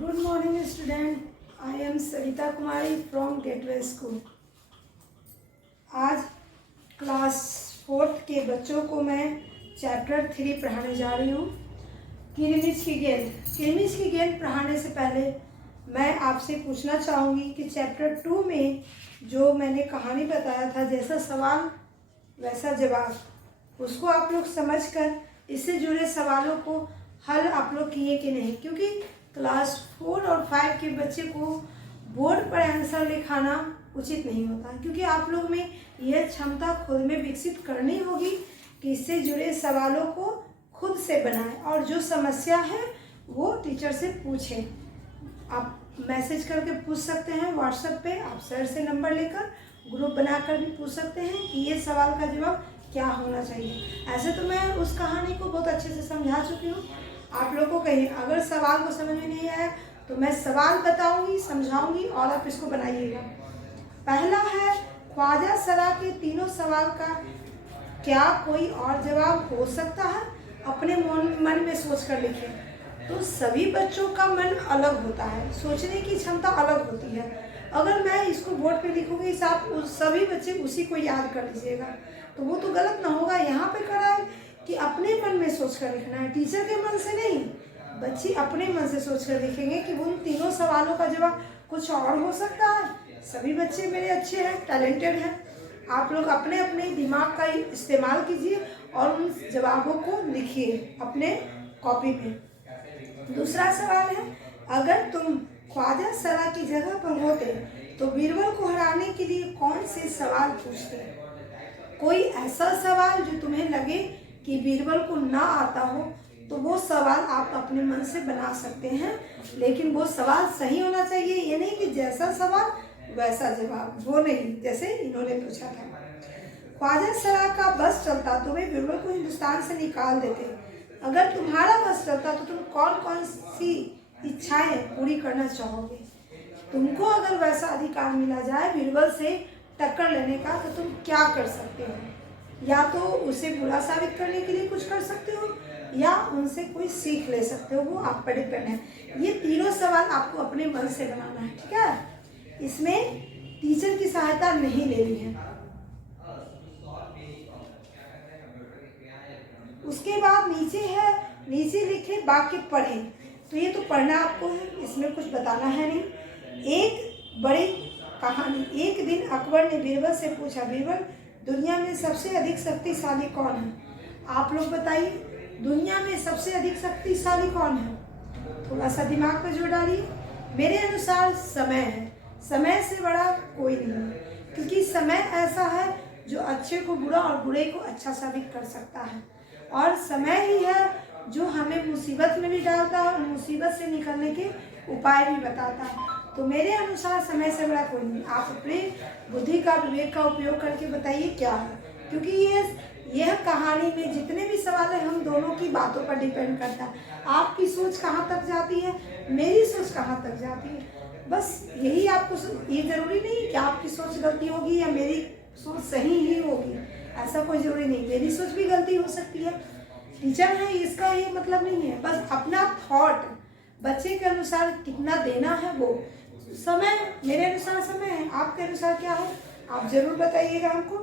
Good morning, student. I am Savita Kumari from Gateway School. आज class 4th के बच्चों को मैं चैप्टर 3 पढ़ाने जा रही हूँ, किरमिज की गेंद। किरमिज की गेंद पढ़ाने से पहले मैं आपसे पूछना चाहूँगी कि चैप्टर 2 में जो मैंने कहानी बताया था, जैसा सवाल वैसा जवाब, उसको आप लोग समझकर इससे जुड़े सवालों को हल आप लोग किए कि नहीं, क्योंकि क्लास 4 और 5 के बच्चे को बोर्ड पर आंसर लिखाना उचित नहीं होता, क्योंकि आप लोग में यह क्षमता खुद में विकसित करनी होगी कि इससे जुड़े सवालों को खुद से बनाएं और जो समस्या है वो टीचर से पूछें। आप मैसेज करके पूछ सकते हैं व्हाट्सएप पे, आप सर से नंबर लेकर ग्रुप बनाकर भी पूछ सकते हैं कि ये सवाल का जवाब क्या होना चाहिए। ऐसे तो मैं उस कहानी को बहुत अच्छे से समझा चुकी हूँ। आप लोगों को कहीं अगर सवाल को समझ में नहीं आया तो मैं सवाल बताऊंगी, समझाऊंगी और आप इसको बनाइएगा। पहला है, ख्वाजा सरा के तीनों सवाल का क्या कोई और जवाब हो सकता है? अपने मन में सोच कर लिखें। तो सभी बच्चों का मन अलग होता है, सोचने की क्षमता अलग होती है। अगर मैं इसको बोर्ड पे लिखूंगी, आप सभी बच्चे उसी को याद कर लीजिएगा, तो वो तो गलत ना होगा। यहाँ पे करा है कि अपने मन में सोच कर लिखना है, टीचर के मन से नहीं। बच्चे अपने मन से सोच कर लिखेंगे कि उन तीनों सवालों का जवाब कुछ और हो सकता है। सभी बच्चे मेरे अच्छे हैं, टैलेंटेड हैं। आप लोग अपने अपने दिमाग का इस्तेमाल कीजिए और उन जवाबों को लिखिए अपने कॉपी पे। दूसरा सवाल है, अगर तुम ख्वाजा सरा की जगह पर होते तो बीरबल को हराने के लिए कौन से सवाल पूछते? कोई ऐसा सवाल जो तुम्हें लगे कि बीरबल को ना आता हो, तो वो सवाल आप अपने मन से बना सकते हैं, लेकिन वो सवाल सही होना चाहिए। ये नहीं कि जैसा सवाल वैसा जवाब, वो नहीं, जैसे इन्होंने पूछा था। ख्वाजा सरा का बस चलता तो वे बीरबल को हिंदुस्तान से निकाल देते। अगर तुम्हारा बस चलता तो तुम कौन कौन सी इच्छाएं पूरी करना चाहोगे? तुमको अगर वैसा अधिकार मिला जाए बीरबल से टक्कर लेने का, तो तुम क्या कर सकते हो? या तो उसे बुरा साबित करने के लिए कुछ कर सकते हो, या उनसे कोई सीख ले सकते हो, वो आप पर डिपेंड है। ये तीनों सवाल आपको अपने मन से बनाना है, ठीक है? इसमें टीचर की सहायता नहीं लेनी है। उसके बाद नीचे है, नीचे लिखे वाक्य पढ़ें। तो ये तो पढ़ना आपको है, इसमें कुछ बताना है नहीं। एक बड़ी कहानी। एक दिन अकबर ने बीरबल से पूछा, बीरबल दुनिया में सबसे अधिक शक्तिशाली कौन है? आप लोग बताइए, दुनिया में सबसे अधिक शक्तिशाली कौन है? थोड़ा सा दिमाग पे जोर डालिए। मेरे अनुसार समय है। समय से बड़ा कोई नहीं है, क्योंकि समय ऐसा है जो अच्छे को बुरा और बुरे को अच्छा साबित कर सकता है, और समय ही है जो हमें मुसीबत में भी डालता है और मुसीबत से निकलने के उपाय भी बताता है। तो मेरे अनुसार समय से बड़ा कोई नहीं। आप अपने बुद्धि का, विवेक का उपयोग करके बताइए क्या है, क्योंकि यह कहानी में जितने भी सवाल है हम दोनों की बातों पर डिपेंड करता है। आपकी सोच कहाँ तक जाती है, मेरी सोच कहाँ तक जाती है, बस यही आपको। ये जरूरी नहीं कि आपकी सोच गलती होगी या मेरी सोच सही ही होगी, ऐसा कोई जरूरी नहीं। मेरी सोच भी गलती हो सकती है, टीचर है इसका ये मतलब नहीं है। बस अपना थॉट बच्चे के अनुसार कितना देना है वो समय, मेरे अनुसार समय है, आपके अनुसार क्या है आप जरूर बताइएगा हमको।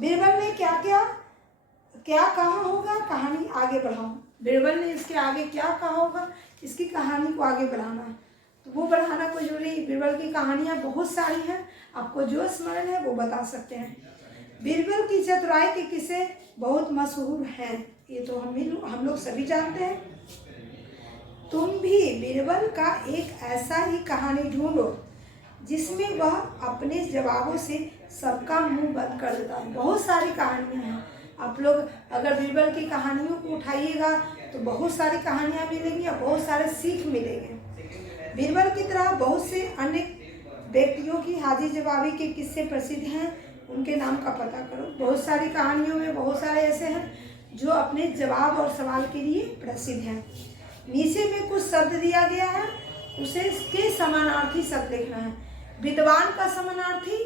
बीरबल ने क्या कहा होगा, कहानी आगे बढ़ाओ। बीरबल ने इसके आगे क्या कहा होगा, इसकी कहानी को आगे बढ़ाना है, तो वो बढ़ाना कोई जरूरी नहीं। बीरबल की कहानियाँ बहुत सारी हैं, आपको जो स्मरण है वो बता सकते हैं। बीरबल की चतुराई के किस्से बहुत मशहूर हैं, ये तो हम लोग सभी जानते हैं। तुम भी बीरबल का एक ऐसा ही कहानी ढूंढो जिसमें वह अपने जवाबों से सबका मुंह बंद कर देता है। बहुत सारी कहानियां हैं, आप लोग अगर बीरबल की कहानियों को उठाइएगा तो बहुत सारी कहानियां मिलेंगी और बहुत सारे सीख मिलेंगे। बीरबल की तरह बहुत से अन्य व्यक्तियों की हाजिर जवाबी के किस्से प्रसिद्ध हैं, उनके नाम का पता करो। बहुत सारी कहानियों में बहुत सारे ऐसे हैं जो अपने जवाब और सवाल के लिए प्रसिद्ध हैं। नीचे में कुछ शब्द दिया गया है, उसे इसके समानार्थी शब्द लिखना है। विद्वान का समानार्थी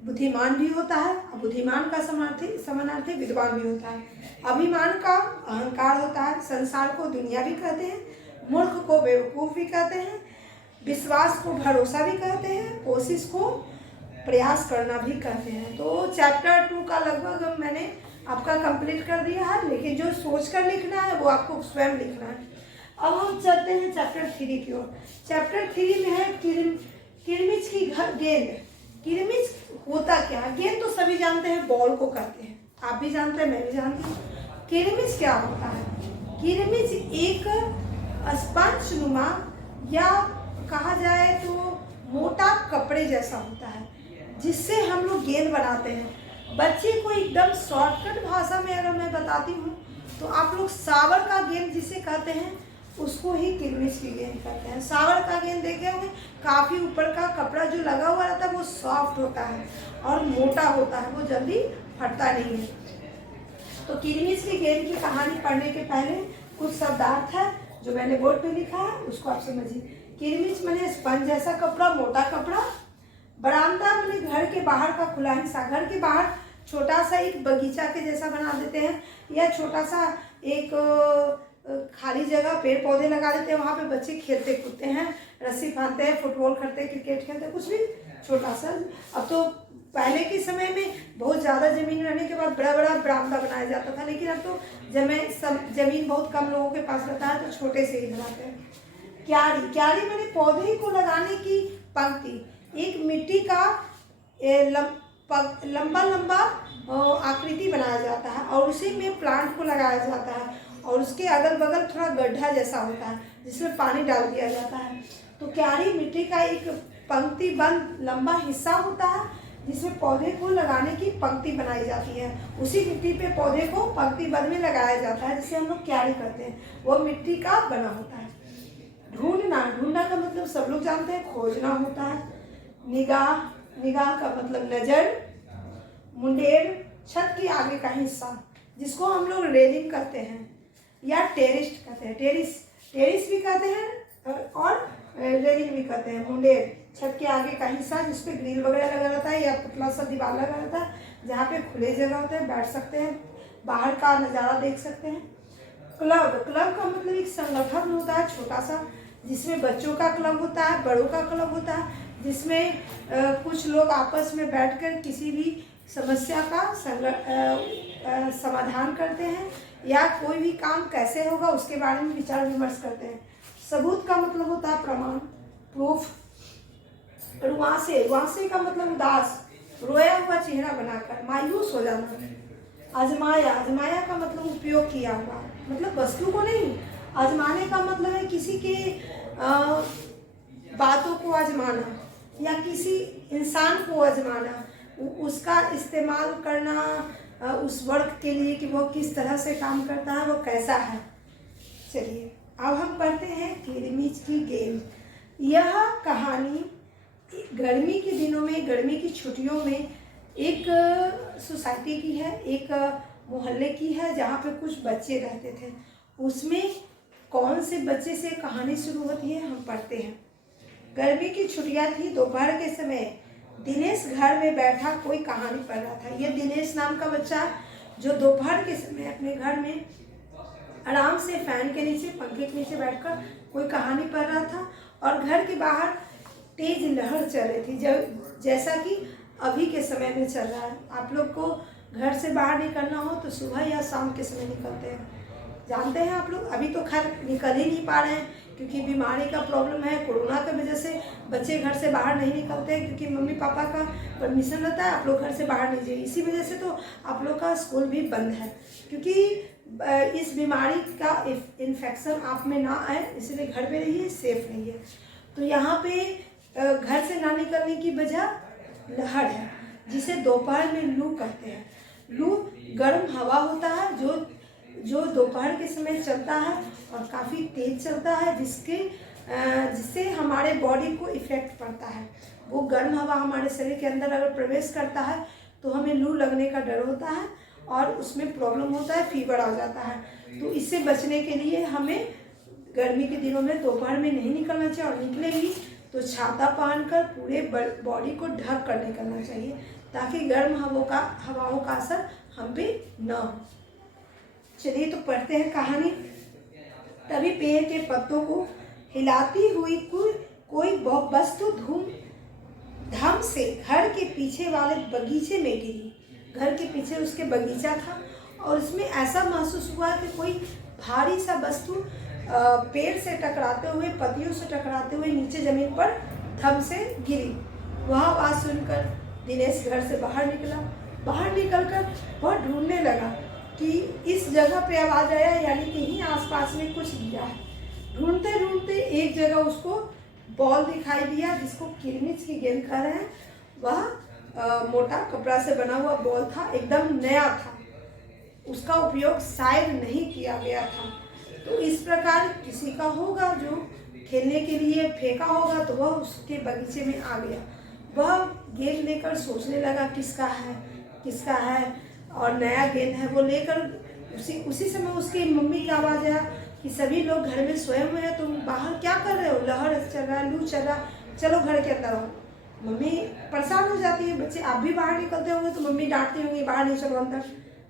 बुद्धिमान भी होता है, और बुद्धिमान का समानार्थी विद्वान भी होता है। अभिमान का अहंकार होता है, संसार को दुनिया भी कहते हैं, मूर्ख को बेवकूफ़ भी कहते हैं, विश्वास को भरोसा भी कहते हैं, कोशिश को प्रयास करना भी कहते हैं। तो चैप्टर 2 का लगभग मैंने आपका कंप्लीट कर दिया है, लेकिन जो सोच कर लिखना है वो आपको स्वयं लिखना है। अब हम चलते हैं चैप्टर 3 की ओर। चैप्टर 3 में है किरमिच की गेंद। किरमिच होता क्या है? गेंद तो सभी जानते हैं, बॉल को कहते हैं, आप भी जानते हैं, मैं भी जानती हूँ। किरमिच क्या होता है? किरमिच एक स्पंज नुमा या कहा जाए तो मोटा कपड़े जैसा होता है, जिससे हम लोग गेंद बनाते हैं। बच्चे को एकदम शॉर्टकट भाषा में अगर मैं बताती हूँ तो आप लोग सावर का गेंद जिसे कहते हैं उसको ही किरमिच की गेंद कहते हैं। सावर का गेंद देखे होंगे, काफ़ी ऊपर का कपड़ा जो लगा हुआ रहता है वो सॉफ्ट होता है और मोटा होता है, वो जल्दी फटता नहीं है। तो किरमिच की गेंद की कहानी पढ़ने के पहले कुछ शब्दार्थ है जो मैंने बोर्ड पे लिखा है, उसको आप समझिए। किरमिच माने स्पंज जैसा कपड़ा, मोटा कपड़ा। बरामदा माने घर के बाहर का खुला हिस्सा। घर के बाहर छोटा सा एक बगीचा के जैसा बना देते हैं, या छोटा सा एक खाली जगह पेड़ पौधे लगा देते हैं, वहाँ पे बच्चे खेलते कूदते हैं, रस्सी फांदते हैं, फुटबॉल खेलते हैं, क्रिकेट खेलते हैं, कुछ भी छोटा सा। अब तो पहले के समय में बहुत ज़्यादा ज़मीन रहने के बाद बड़ा बड़ा बरामदा बनाया जाता था, लेकिन अब तो ज़मीन बहुत कम लोगों के पास रहता है, तो छोटे से ही बनाते हैं। क्यारी। क्यारी माने पौधे को लगाने की पंक्ति। एक मिट्टी का लंबा लंबा आकृति बनाया जाता है और उसी में प्लांट को लगाया जाता है, और उसके अगल बगल थोड़ा गड्ढा जैसा होता है जिसमें पानी डाल दिया जाता है। तो क्यारी मिट्टी का एक पंक्तिबंद लंबा हिस्सा होता है जिसमें पौधे को लगाने की पंक्ति बनाई जाती है। उसी मिट्टी पे पौधे को पंक्तिबद्ध में लगाया जाता है, जिसे हम लोग क्यारी करते हैं। वो मिट्टी का बना होता है। ढूंढना। ढूंढना का मतलब सब लोग जानते हैं, खोजना होता है। निगाह। निगाह का मतलब नज़र। मुंडेर, छत के आगे का हिस्सा जिसको हम लोग रेलिंग कहते हैं या टेरिस कहते हैं। टेरिस भी कहते हैं और रेलिंग भी कहते हैं। मुंडेर, छत के आगे का हिस्सा जिसपे ग्रिल वगैरह लगा रहता है या पतला सा दीवार लगा रहता है, जहाँ पे खुले जगह होते हैं, बैठ सकते हैं, बाहर का नज़ारा देख सकते हैं। क्लब। क्लब का मतलब एक संगठन होता है छोटा सा, जिसमें बच्चों का क्लब होता है, बड़ों का क्लब होता है, जिसमें कुछ लोग आपस में बैठकर किसी भी समस्या का समाधान करते हैं या कोई भी काम कैसे होगा उसके बारे में विचार विमर्श करते हैं। सबूत का मतलब होता है प्रमाण, प्रूफ। रुआंसे। रुआंसे का मतलब उदास, रोया हुआ चेहरा बनाकर, मायूस हो जाना। आजमाया। आजमाया का मतलब उपयोग किया हुआ, मतलब वस्तु को नहीं। आजमाने का मतलब है किसी के बातों को आजमाना या किसी इंसान को आजमाना, उसका इस्तेमाल करना उस वर्ग के लिए कि वो किस तरह से काम करता है, वो कैसा है। चलिए अब हम पढ़ते हैं किरमिच की गेंद। यह कहानी गर्मी के दिनों में, गर्मी की छुट्टियों में एक सोसाइटी की है, एक मोहल्ले की है, जहाँ पे कुछ बच्चे रहते थे। उसमें कौन से बच्चे से कहानी शुरू होती है, हम पढ़ते हैं। गर्मी की छुट्टियां थी, दोपहर के समय दिनेश घर में बैठा कोई कहानी पढ़ रहा था। ये दिनेश नाम का बच्चा जो दोपहर के समय अपने घर में आराम से फैन के नीचे, पंखे के नीचे बैठकर कोई कहानी पढ़ रहा था, और घर के बाहर तेज लहर चल रही थी, जैसा कि अभी के समय में चल रहा है। आप लोग को घर से बाहर निकलना हो तो सुबह या शाम के समय निकलते हैं, जानते हैं आप लोग। अभी तो खैर निकल ही नहीं पा रहे हैं क्योंकि बीमारी का प्रॉब्लम है, कोरोना की वजह से बच्चे घर से बाहर नहीं निकलते हैं, क्योंकि मम्मी पापा का परमिशन रहता है आप लोग घर से बाहर नहीं जाइए। इसी वजह से तो आप लोग का स्कूल भी बंद है, क्योंकि इस बीमारी का इन्फेक्शन आप में ना आए, इसलिए घर पे रहिए, सेफ रहिए। तो यहाँ पे घर से ना निकलने की वजह लहर है, जिसे दोपहर में लू कहते हैं। लू गर्म हवा होता है जो दोपहर के समय चलता है और काफ़ी तेज चलता है, जिससे हमारे बॉडी को इफ़ेक्ट पड़ता है। वो गर्म हवा हमारे शरीर के अंदर अगर प्रवेश करता है तो हमें लू लगने का डर होता है और उसमें प्रॉब्लम होता है, फीवर आ जाता है। तो इससे बचने के लिए हमें गर्मी के दिनों में दोपहर में नहीं निकलना चाहिए, और निकलेंगी तो छाता पहनकर पूरे बॉडी को ढक कर निकलना चाहिए, ताकि गर्म हवाओं का असर हम पे न हो। चलिए तो पढ़ते हैं कहानी। तभी पेड़ के पत्तों को हिलाती हुई कोई वस्तु धम से घर के पीछे वाले बगीचे में गिरी। घर के पीछे उसके बगीचा था और उसमें ऐसा महसूस हुआ कि कोई भारी सा वस्तु पेड़ से टकराते हुए, पत्तियों से टकराते हुए नीचे जमीन पर धम से गिरी। वह आवाज़ सुनकर दिनेश घर से बाहर निकला। बाहर निकलकर वह ढूंढने लगा कि इस जगह पे आवाज़ आया, यानी कहीं आसपास में कुछ गिरा है। ढूंढते ढूंढते एक जगह उसको बॉल दिखाई दिया, जिसको किरमिच की गेंद कह रहे हैं। वह मोटा कपड़ा से बना हुआ बॉल था, एकदम नया था, उसका उपयोग शायद नहीं किया गया था। तो इस प्रकार किसी का होगा जो खेलने के लिए फेंका होगा, तो वह उसके बगीचे में आ गया। वह गेंद लेकर सोचने लगा किसका है और नया गेंद है। वो लेकर उसी समय उसकी मम्मी की आवाज़ आया कि सभी लोग घर में सोए हुए हैं, तुम बाहर क्या कर रहे हो, लहर चल रहा है, लू चल रहा, चलो घर के अंदर आओ। मम्मी परेशान हो जाती है, बच्चे आप भी बाहर निकलते होंगे तो मम्मी डांटती होंगी, बाहर नहीं चलो अंदर।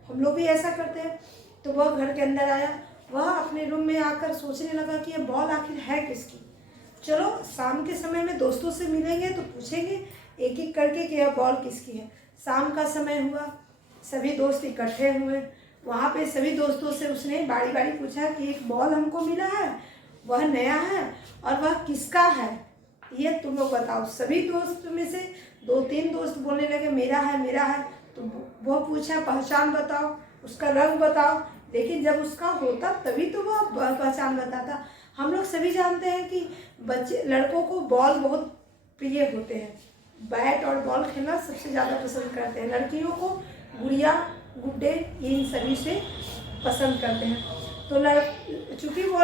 हम लोग भी ऐसा करते हैं। तो वह घर के अंदर आया। वह अपने रूम में आकर सोचने लगा कि यह बॉल आखिर है किसकी। चलो शाम के समय में दोस्तों से मिलेंगे तो पूछेंगे एक एक करके कि यह बॉल किसकी है। शाम का समय हुआ, सभी दोस्त इकट्ठे हुए। वहाँ पे सभी दोस्तों से उसने बारी बारी पूछा कि एक बॉल हमको मिला है, वह नया है और वह किसका है, ये तुम लोग बताओ। सभी दोस्त में से 2-3 दोस्त बोलने लगे मेरा है। तो वो पूछा पहचान बताओ, उसका रंग बताओ। लेकिन जब उसका होता तभी तो वह पहचान बताता। हम लोग सभी जानते हैं कि लड़कों को बॉल बहुत प्रिय होते हैं, बैट और बॉल खेलना सबसे ज़्यादा पसंद करते हैं। लड़कियों को गुड़िया, गुड्डे, इन सभी से पसंद करते हैं। तो चूँकि वो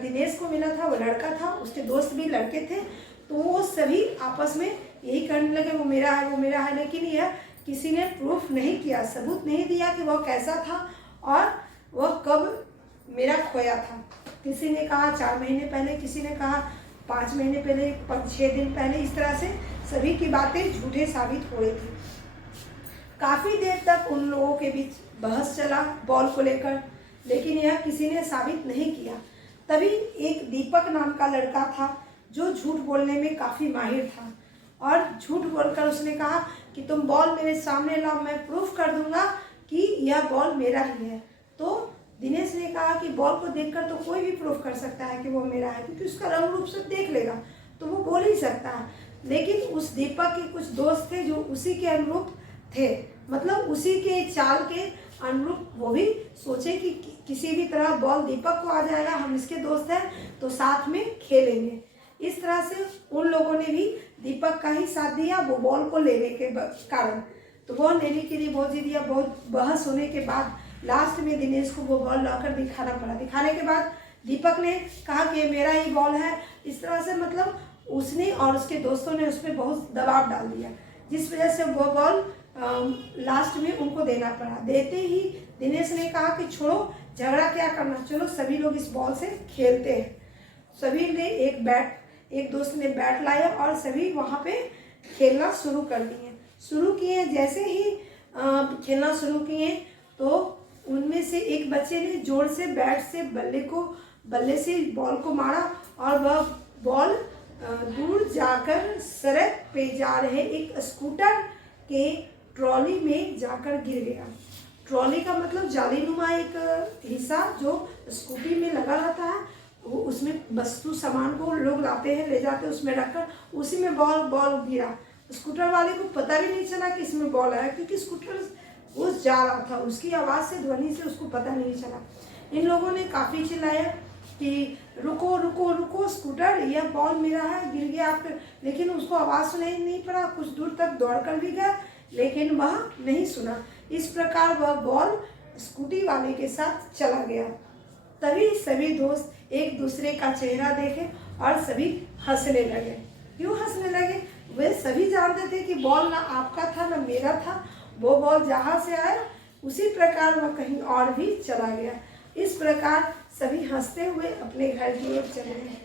दिनेश को मिला था, वो लड़का था, उसके दोस्त भी लड़के थे, तो वो सभी आपस में यही कहने लगे वो मेरा है। लेकिन यह किसी ने प्रूफ नहीं किया, सबूत नहीं दिया कि वह कैसा था और वह कब मेरा खोया था। किसी ने कहा 4 महीने पहले, किसी ने कहा 5 महीने पहले, 6 दिन पहले। इस तरह से सभी की बातें झूठे साबित हो रही थी। काफ़ी देर तक उन लोगों के बीच बहस चला बॉल को लेकर, लेकिन यह किसी ने साबित नहीं किया। तभी एक दीपक नाम का लड़का था जो झूठ बोलने में काफ़ी माहिर था और झूठ बोलकर उसने कहा कि तुम बॉल मेरे सामने लाओ, मैं प्रूफ कर दूंगा कि यह बॉल मेरा ही है। तो दिनेश ने कहा कि बॉल को देखकर तो कोई भी प्रूफ कर सकता है कि वो मेरा है, क्योंकि उसका रंग रूप से देख लेगा तो वो बोल ही सकता है। लेकिन उस दीपक के कुछ दोस्त थे जो उसी के अनुरूप थे, मतलब उसी के चाल के अनुरूप वो भी सोचे कि किसी भी तरह बॉल दीपक को आ जाएगा, हम इसके दोस्त हैं तो साथ में खेलेंगे। इस तरह से उन लोगों ने भी दीपक का ही साथ दिया वो बॉल को लेने के कारण। तो वो लेने के लिए बहुत जिद दिया। बहुत बहस होने के बाद लास्ट में दिनेश को वो बॉल लाकर दिखाना पड़ा। दिखाने के बाद दीपक ने कहा कि ये मेरा ही बॉल है। इस तरह से मतलब उसने और उसके दोस्तों ने उस पर बहुत दबाव डाल दिया, जिस वजह से वो बॉल लास्ट में उनको देना पड़ा। देते ही दिनेश ने कहा कि छोड़ो, झगड़ा क्या करना, चलो सभी लोग इस बॉल से खेलते हैं। सभी ने एक दोस्त ने बैट लाया और सभी वहाँ पे खेलना शुरू किए। जैसे ही खेलना शुरू किए तो उनमें से एक बच्चे ने जोर से बैट से बल्ले से बॉल को मारा और वह बॉल दूर जाकर सड़क पे जा रहे एक स्कूटर के ट्रॉली में जाकर गिर गया। ट्रॉली का मतलब जालीनुमा एक हिस्सा जो स्कूटी में लगा रहता है, वो उसमें वस्तु सामान को लोग लाते हैं, ले जाते हैं, उसमें रखकर उसी में बॉल गिरा। स्कूटर वाले को पता भी नहीं चला कि इसमें बॉल आया, क्योंकि स्कूटर वो जा रहा था, उसकी आवाज़ से, ध्वनि से उसको पता नहीं चला। इन लोगों ने काफ़ी चिल्लाया कि रुको रुको रुको स्कूटर, यह बॉल मेरा है, गिर गया आप। लेकिन उसको आवाज़ सुनाई नहीं पड़ा। कुछ दूर तक दौड़ कर भी गया लेकिन वह नहीं सुना। इस प्रकार वह बॉल स्कूटी वाले के साथ चला गया। तभी सभी दोस्त एक दूसरे का चेहरा देखे और सभी हंसने लगे। क्यों हंसने लगे? वे सभी जानते थे कि बॉल ना आपका था ना मेरा था। वो बॉल जहाँ से आया उसी प्रकार वह कहीं और भी चला गया। इस प्रकार सभी हंसते हुए अपने घर की ओर चले गए।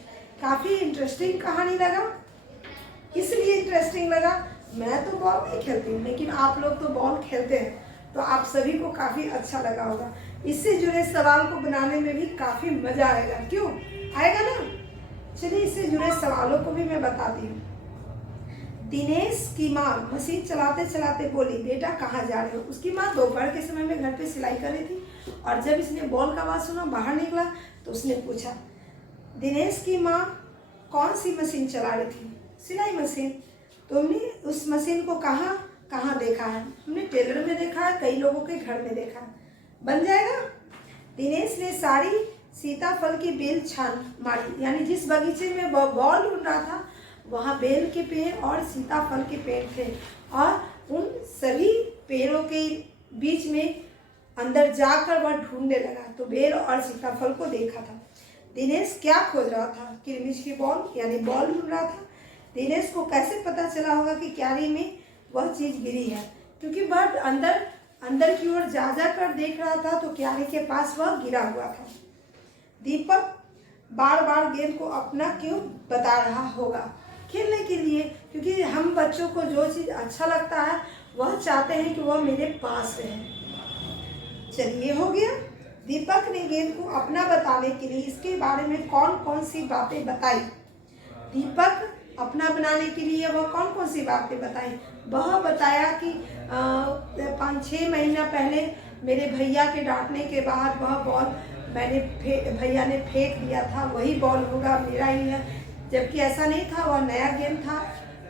काफ़ी इंटरेस्टिंग कहानी लगा। इसलिए इंटरेस्टिंग लगा, मैं तो बॉल नहीं खेलती हूँ, लेकिन आप लोग तो बॉल खेलते हैं, तो आप सभी को काफ़ी अच्छा लगा होगा। इससे जुड़े सवाल को बनाने में भी काफ़ी मज़ा आएगा। क्यों आएगा ना? चलिए इससे जुड़े सवालों को भी मैं बताती हूँ। दिनेश की माँ मशीन चलाते चलाते बोली, बेटा कहाँ जा रहे हो? उसकी माँ दोपहर के समय में घर पे सिलाई कर रही थी और जब इसने बॉल का आवाज़ सुना, बाहर निकला तो उसने पूछा, दिनेश की माँ कौन सी मशीन चला रही थी? सिलाई मशीन। तुमने उस मशीन को कहाँ कहाँ देखा है? हमने टेलर में देखा है, कई लोगों के घर में देखा है। बन जाएगा। दिनेश ने सारी सीताफल की बेल छान मारी, यानी जिस बगीचे में वह बॉल ढूंढ रहा था वहाँ बेल के पेड़ और सीताफल के पेड़ थे और उन सभी पेड़ों के बीच में अंदर जाकर वह ढूंढने लगा तो बेल और सीताफल को देखा था। दिनेश क्या खोज रहा था? किरमिच की बॉल, यानी बॉल ढूंढ रहा था। दिनेश को कैसे पता चला होगा कि क्यारी में वह चीज़ गिरी है? क्योंकि वह अंदर की ओर जा कर देख रहा था तो क्यारी के पास वह गिरा हुआ था। दीपक बार बार गेंद को अपना क्यों बता रहा होगा? खेलने के लिए, क्योंकि हम बच्चों को जो चीज़ अच्छा लगता है वह चाहते हैं कि वह मेरे पास रहे। चलिए हो गया। दीपक ने गेंद को अपना बताने के लिए इसके बारे में कौन कौन सी बातें बताई? दीपक अपना बनाने के लिए वह कौन कौन सी बातें बताई? वह बताया कि 5-6 महीना पहले मेरे भैया के डांटने के बाद वह बॉल भैया ने फेंक दिया था, वही बॉल होगा, मेरा ही है, जबकि ऐसा नहीं था, वह नया गेंद था,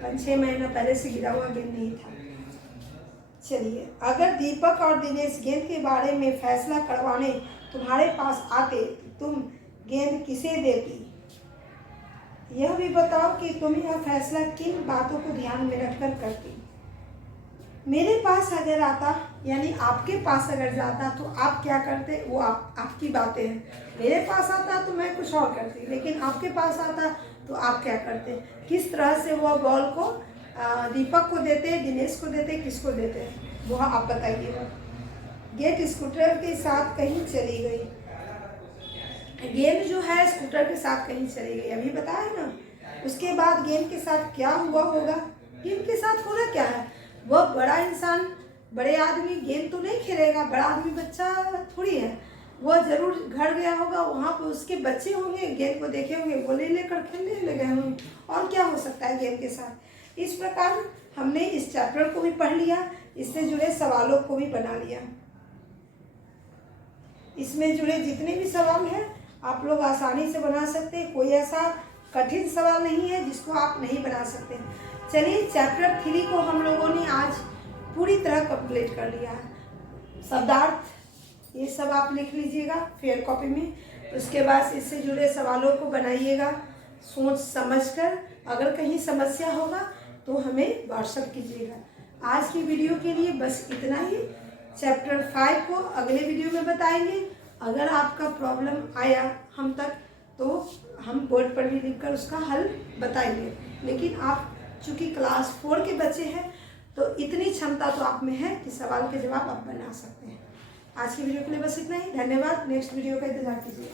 5-6 महीना पहले से गिरा हुआ गेंद नहीं था। चलिए, अगर दीपक और दिनेश गेंद के बारे में फैसला करवाने तुम्हारे पास आते तो तुम गेंद किसे देती? यह भी बताओ कि तुम यह फैसला किन बातों को ध्यान में रखकर करती? मेरे पास अगर आता, यानी आपके पास अगर जाता तो आप क्या करते? वो आपकी बातें हैं। मेरे पास आता तो मैं कुछ और करती, लेकिन आपके पास आता तो आप क्या करते? किस तरह से वो बॉल को दीपक को देते, दिनेश को देते, किसको देते, वो आप बताइएगा। गेंद स्कूटर के साथ कहीं चली गई। गेंद जो है स्कूटर के साथ कहीं चली गई, अभी बताया ना। उसके बाद गेंद के साथ क्या हुआ होगा? गेंद के साथ होना क्या है? वह बड़ा इंसान, बड़े आदमी गेंद तो नहीं खेलेगा, बड़ा आदमी बच्चा थोड़ी है। वह जरूर घर गया होगा, वहाँ पे उसके बच्चे होंगे, गेंद को देखे होंगे, बोले लेकर खेलने लगे होंगे। और क्या हो सकता है गेंद के साथ? इस प्रकार हमने इस चैप्टर को भी पढ़ लिया, इससे जुड़े सवालों को भी बना लिया। इसमें जुड़े जितने भी सवाल हैं आप लोग आसानी से बना सकते हैं, कोई ऐसा कठिन सवाल नहीं है जिसको आप नहीं बना सकते। चलिए, चैप्टर 3 को हम लोगों ने आज पूरी तरह कंप्लीट कर लिया है। शब्दार्थ ये सब आप लिख लीजिएगा फेयर कॉपी में। उसके बाद इससे जुड़े सवालों को बनाइएगा सोच समझकर। अगर कहीं समस्या होगा तो हमें व्हाट्सएप कीजिएगा। आज की वीडियो के लिए बस इतना ही। चैप्टर 5 को अगले वीडियो में बताएंगे। अगर आपका प्रॉब्लम आया हम तक तो हम बोर्ड पर भी लिखकर उसका हल बताएंगे। लेकिन आप चूँकि क्लास 4 के बच्चे हैं तो इतनी क्षमता तो आप में है कि सवाल के जवाब आप बना सकते हैं। आज की वीडियो के लिए बस इतना ही। धन्यवाद। नेक्स्ट वीडियो का इंतजार कीजिए।